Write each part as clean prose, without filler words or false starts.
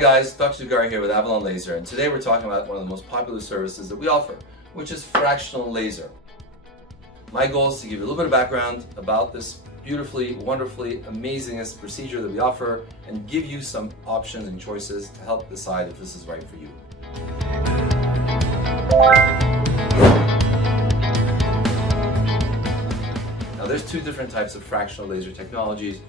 guys, Dr. Dugar here with Avalon Laser, and today we're talking about one of the most popular services that we offer, which is fractional laser. My goal is to give you a little bit of background about this beautifully, wonderfully, amazingest procedure that we offer and give you some options and choices to help decide if this is right for you. Now there's two different types of fractional laser technologies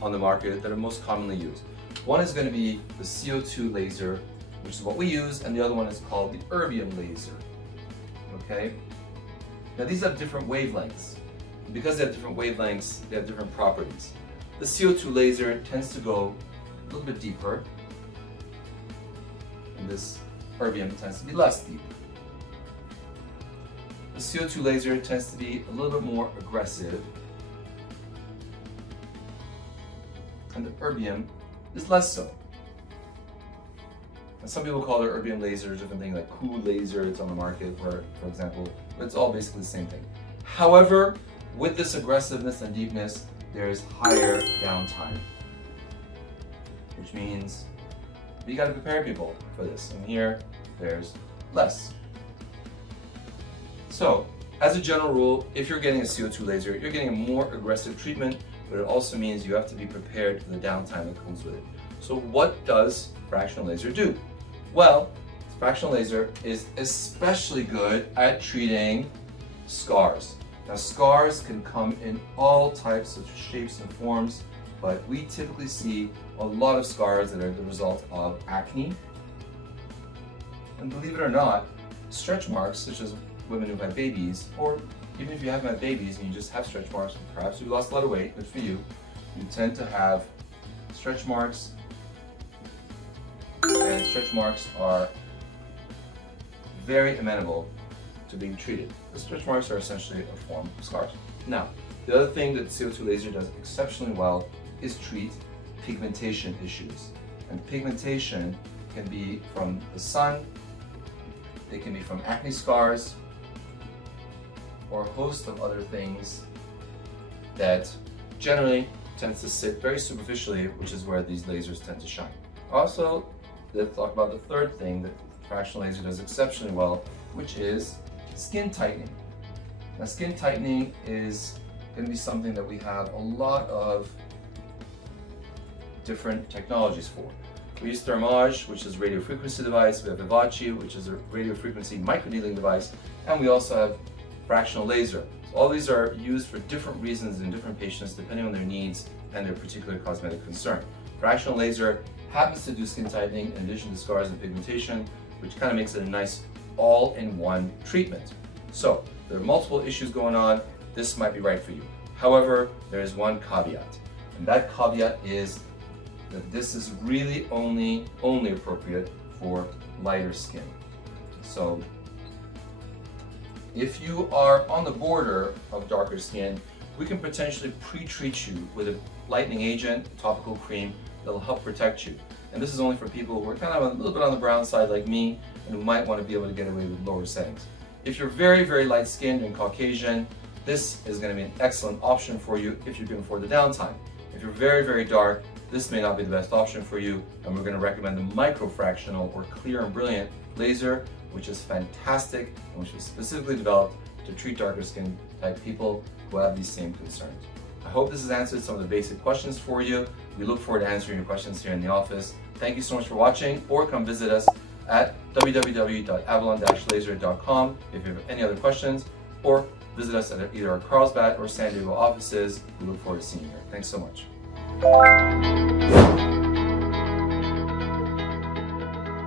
on the market that are most commonly used. One is going to be the CO2 laser, which is what we use, and the other one is called the Erbium laser. Okay? Now these have different wavelengths. And because they have different wavelengths, they have different properties. The CO2 laser tends to go a little bit deeper, and this Erbium tends to be less deep. The CO2 laser tends to be a little bit more aggressive, and the Erbium is less so. And some people call their Erbium lasers different things like cool laser, it's on the market, for example, but it's all basically the same thing. However, with this aggressiveness and deepness, there's higher downtime, which means we got to prepare people for this. And here, there's less. So, as a general rule, if you're getting a CO2 laser, you're getting a more aggressive treatment, but it also means you have to be prepared for the downtime that comes with it. So what does fractional laser do? Well, fractional laser is especially good at treating scars. Now scars can come in all types of shapes and forms, but we typically see a lot of scars that are the result of acne. And believe it or not, stretch marks, such as women who've had babies, or even if you haven't had babies and you just have stretch marks, perhaps you've lost a lot of weight, good for you, you tend to have stretch marks, and stretch marks are very amenable to being treated. The stretch marks are essentially a form of scars. Now, the other thing that CO2 laser does exceptionally well is treat pigmentation issues. And pigmentation can be from the sun, it can be from acne scars, or a host of other things that generally tends to sit very superficially, which is where these lasers tend to shine. Also, let's talk about the third thing that fractional laser does exceptionally well, which is skin tightening. Now, skin tightening is going to be something that we have a lot of different technologies for. We use Thermage, which is a radio frequency device. We have Vivace, which is a radio frequency microneedling device, and we also have fractional laser. So all these are used for different reasons in different patients depending on their needs and their particular cosmetic concern. Fractional laser happens to do skin tightening in addition to scars and pigmentation, which kind of makes it a nice all-in-one treatment. So there are multiple issues going on. This might be right for you. However, there is one caveat, and that caveat is that this is really only appropriate for lighter skin. So if you are on the border of darker skin, we can potentially pre-treat you with a lightening agent, a topical cream that will help protect you. And this is only for people who are kind of a little bit on the brown side like me and who might want to be able to get away with lower settings. If you're very, very light skinned and Caucasian, this is going to be an excellent option for you if you can afford the downtime. If you're very, very dark, this may not be the best option for you, and we're going to recommend the Micro Fractional or Clear and Brilliant laser, which is fantastic and which was specifically developed to treat darker skin type people who have these same concerns. I hope this has answered some of the basic questions for you. We look forward to answering your questions here in the office. Thank you so much for watching, or come visit us at www.avalon-laser.com if you have any other questions, or visit us at either our Carlsbad or San Diego offices. We look forward to seeing you here. Thanks so much.